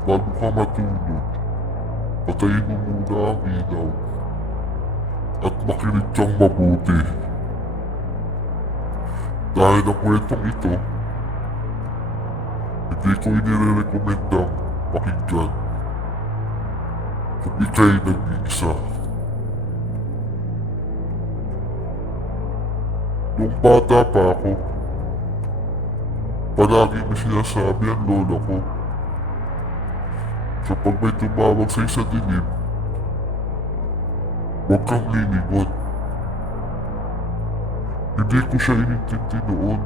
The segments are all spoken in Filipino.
Bago ka matulog, patayin mo muna ang ilaw at makinig kang mabuti. Dahil ang kwentong ito, hindi ko inirekomendang pakinggan kung ika'y nag-iisa. Nung bata pa ako, palagi may sinasabi ang lola ko. Kapag may tumawag sa'yo sa dilim, huwag kang lilingon. Hindi ko siya inintindi noon.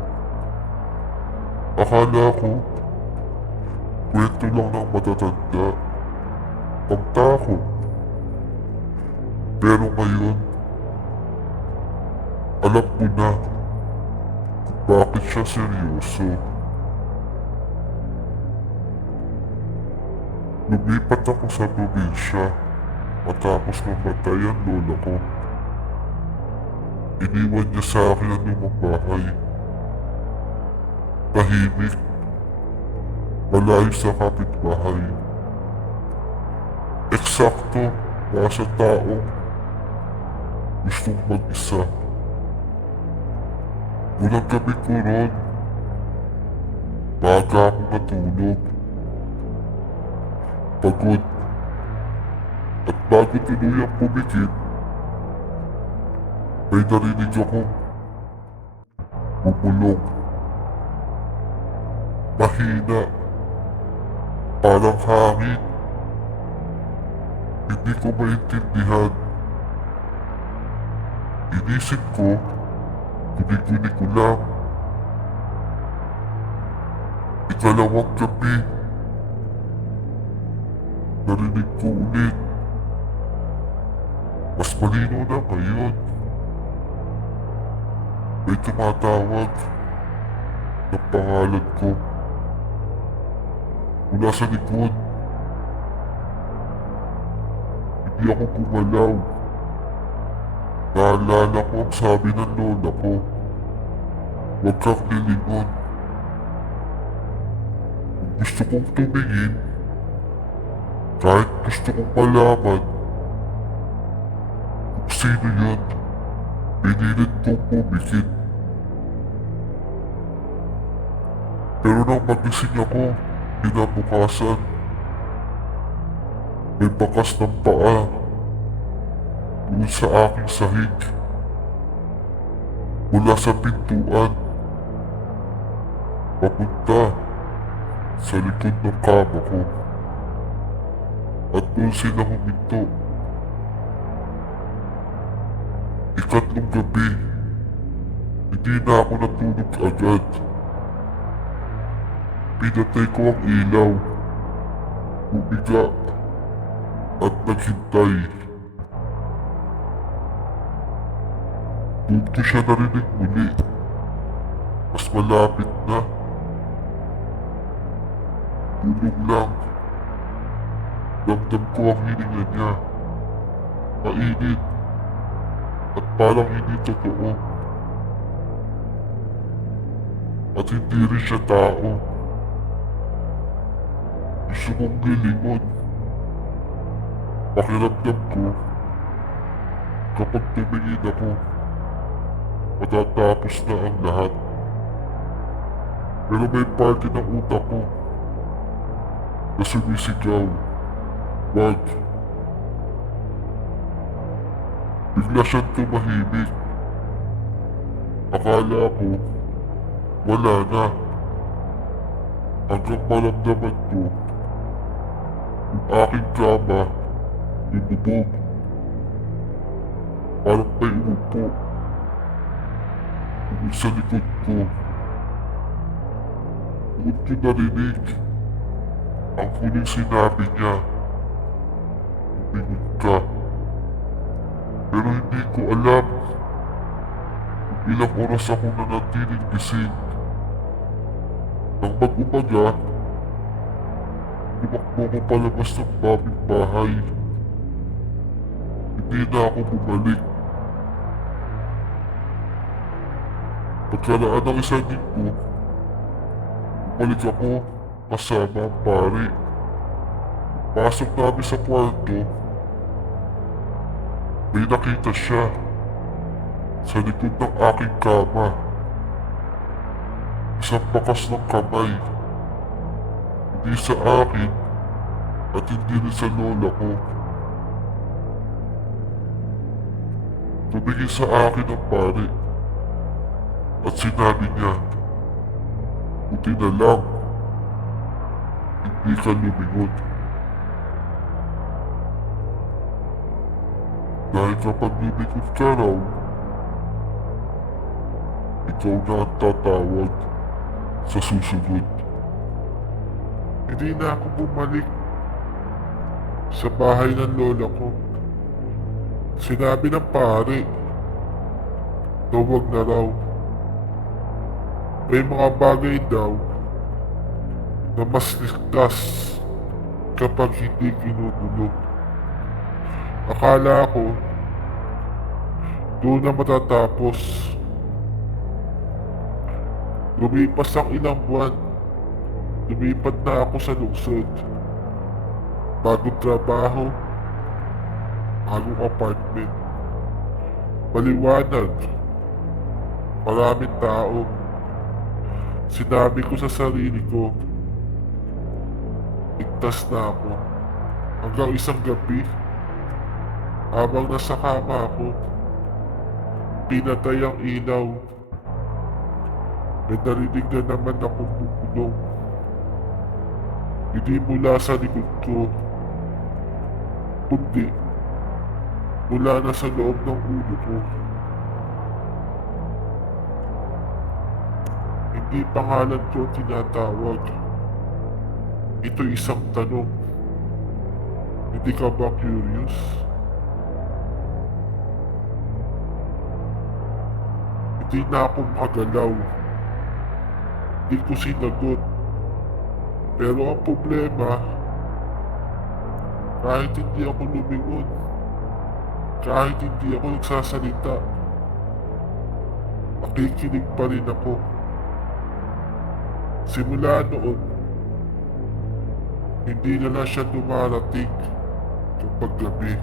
Akala ko, kwento lang ng matatanda, pagtakot. Pero ngayon, alam ko na kung bakit siya seryoso. Lumipat ako sa probinsya matapos mamatay ang lola ko. Iniwan niya sa akin ang lumang bahay. Tahimik, malayo sa kapitbahay. Eksakto para sa taong gustong mag-isa. Unang gabi ko ron, maaga akong natulog. Pagod. At bago tuluyang pumikit, may narinig akong bumulong. Mahina. Parang hangin. Hindi ko maintindihan. Inisip ko, guni-guni ko lang. Ikalawang gabi, narinig ko ulit. Mas malino na ngayon. May tumatawag ng pangalan ko mula sa likod. Hindi ako gumalaw. Naalala ko ang sabi ng lola ko. Huwag kang lilingon. Kung gusto kong tumingin, kahit gusto kong malaman kung sino yun, pinilit kong pumikit. Pero nang magising ako, kinabukasan, may bakas ng paa doon sa aking sahig. Mula sa pintuan, papunta sa likod ng kama ko. At doon sila huminto. Ikatlong gabi, hindi na ako natulog agad. Pinatay ko ang ilaw, bumiga, at naghintay. Doon ko siya narinig muli. Mas malapit na. Tulog lang. Damdam ko ang hininga niya. Mainit. At parang hindi totoo. At hindi rin siya tao. Gusto kong gilingon. Pakiramdam ko, kapag tumingin ako, matatapos na ang lahat. Pero may parte ng utak ko na sumisigaw, wag. Bigla siyang tumahimik. Akala ko, wala na. Hanggang maramdaman ko, yung aking kama, bububog. Parang may umupo. Umul sa likod ko. Doon ko narinig ang huling sinabi niya. Lumingon ka. Pero hindi ko alam kung ilang oras ako nanatiling gising. Nang mag-umaga, tumakbo ko palabas ng babing bahay. Hindi na ako bumalik. Pagkaraan ng isang linggo, bumalik ako kasama ang pare. Pasok namin sa kwarto, may nakita siya sa likod ng aking kama. Isang bakas ng kamay. Hindi sa akin at hindi rin sa lola ko. Tumingin sa akin ang pare at sinabi niya, "Buti na lang, hindi ka lumingon. Dahil kapag lumingon ka raw, ikaw na ang tatawag sa susunod." Hindi na ako bumalik sa bahay ng lola ko. Sinabi ng pare na huwag na raw. May mga bagay daw na mas ligtas kapag hindi ginugulo. Akala ko doon na matatapos. Lumipas ang ilang buwan. Lumipat na ako sa lungsod. Bagong trabaho, bagong apartment. Maliwanag. Maraming tao. Sinabi ko sa sarili ko, ligtas na ako. Hanggang isang gabi, habang nasa kama ako, pinatay ang ilaw. May narinig na naman akong bubulong. Hindi mula sa likod ko, kundi mula na sa loob ng ulo ko. Hindi pangalan ko tinatawag. Ito'y isang tanong. Hindi ka ba curious? Hindi na ako makagalaw. Hindi ko sinagot. Pero ang problema, kahit hindi ako lumingon, kahit hindi ako nagsasalita, nakikinig pa rin ako. Simula noon, hindi na lang siya dumarating kapag gabi.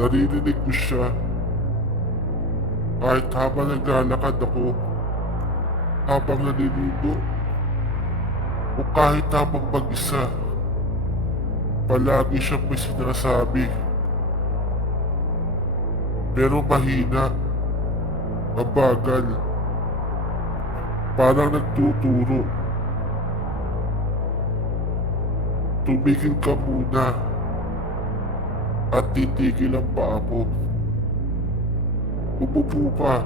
Naririnig ko siya kahit habang naglalakad ako, habang naliligo, o kahit habang mag-isa. Palagi siyang may sinasabi. Pero mahina, mabagal. Parang nagtuturo. Tumigil ka muna at titigil ang paa mo. Umupo ka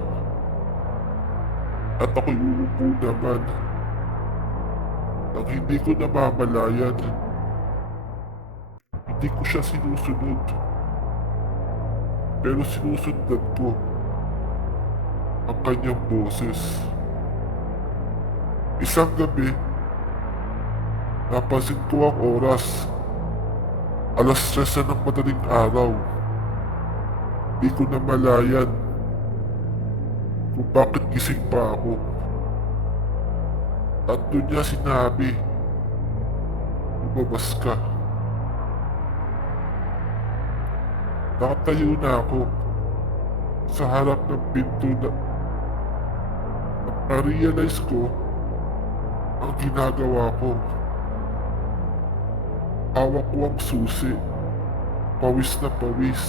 at ako'y umupo naman nang hindi ko namamalayan. Hindi ko siya sinusunod, pero sinusundan ko ang kanyang boses. Isang gabi, napansin ko ang oras. Alas 3 na ng madaling araw. Di ko namalayan kung bakit gising pa ako. At doon niya sinabi, lumabas ka. Nakatayo na ako sa harap ng pinto na na-realize ko ang ginagawa ko. Hawak ko ang susi, pawis na pawis.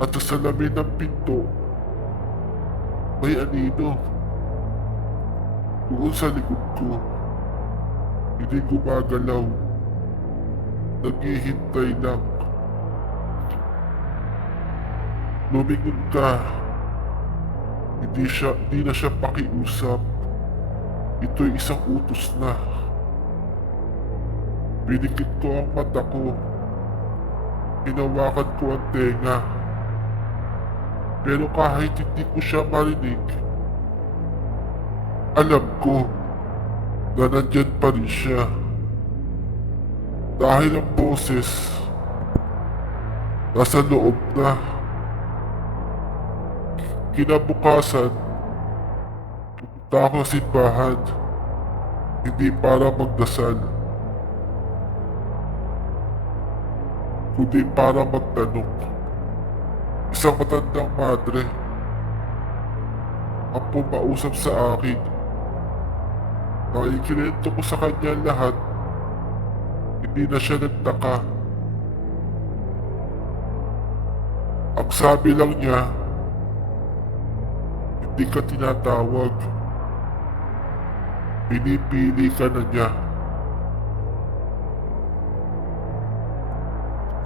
At sa salamin ng pinto, may anino. Doon sa likod ko, hindi gumagalaw. Naghihintay lang. Lumingon ka. Hindi na siya pakiusap. Ito'y isang utos na. Pinikit ko ang mata ko. Hinawakan ko ang tenga. Pero kahit hindi ko siya marinig, alam ko na nandyan pa rin siya. Dahil ang boses nasa loob na. Kinabukasan, pumunta ako sa simbahan. Hindi para magdasal, kundi para magtanong. Isang matandang madre ang pumausap sa akin. Nang ikinento ko sa kanya lahat, hindi na siya nagtaka. Ang sabi lang niya, hindi ka tinatawag. Pinipili ka na niya.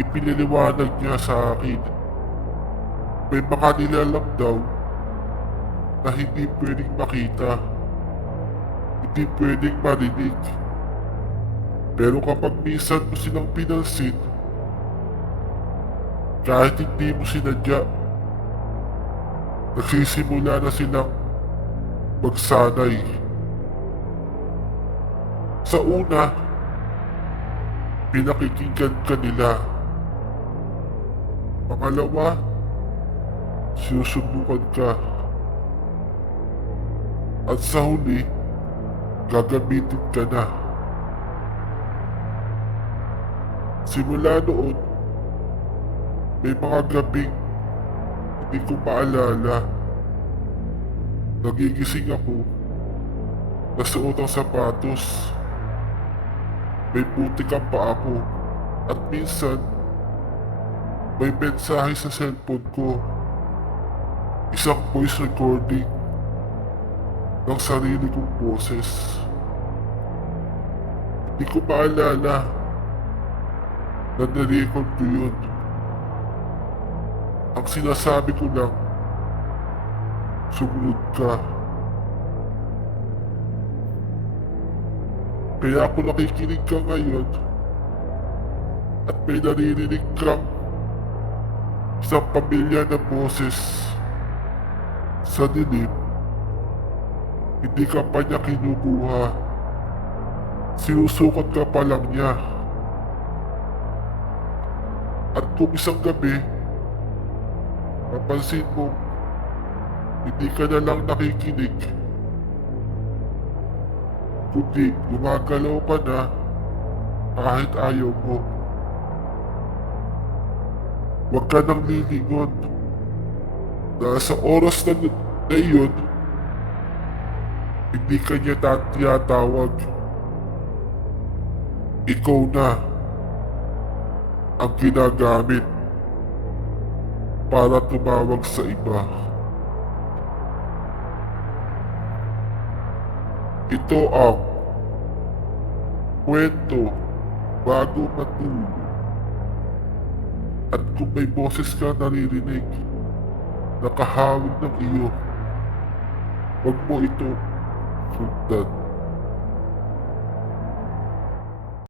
Ipiniliwanag niya sa akin. May mga nilalang daw na hindi pwedeng makita, hindi pwedeng marinig. Pero kapag minsan mo silang pinansin, kahit hindi mo sinadya, nagsisimula na silang magsanay. Sa una, pinakikinggan ka nila. Pangalawa, sinusubukan ka. At sa huli, gagamitin ka na. Simula noon, may mga gabing hindi ko maalala. Nagigising ako, nasuot ang sapatos, may putik ang paa ko, at minsan, may mensahe sa cellphone ko. Isang voice recording ng sarili kong boses. Hindi ko maalala na na-record ko yun. Ang sinasabi ko lang, sumunod ka. Kaya ako nakikinig ka ngayon at may naririnig kang isang pamilya na boses sa dilim. Hindi ka pa niya kinukuha. Sinusukat ka pa lang niya. At kung isang gabi, mapansin mo, hindi ka na lang nakikinig, kundi gumagalaw ka na kahit ayaw mo. Huwag ka nang lilingon. Dahil sa oras na iyon, hindi ka niya tinatawag. Ikaw na ang ginagamit para tumawag sa iba. Ito ang kwento bago matulog. At kung may boses ka naririnig, nakahawig ng iyo, huwag mo ito sundan.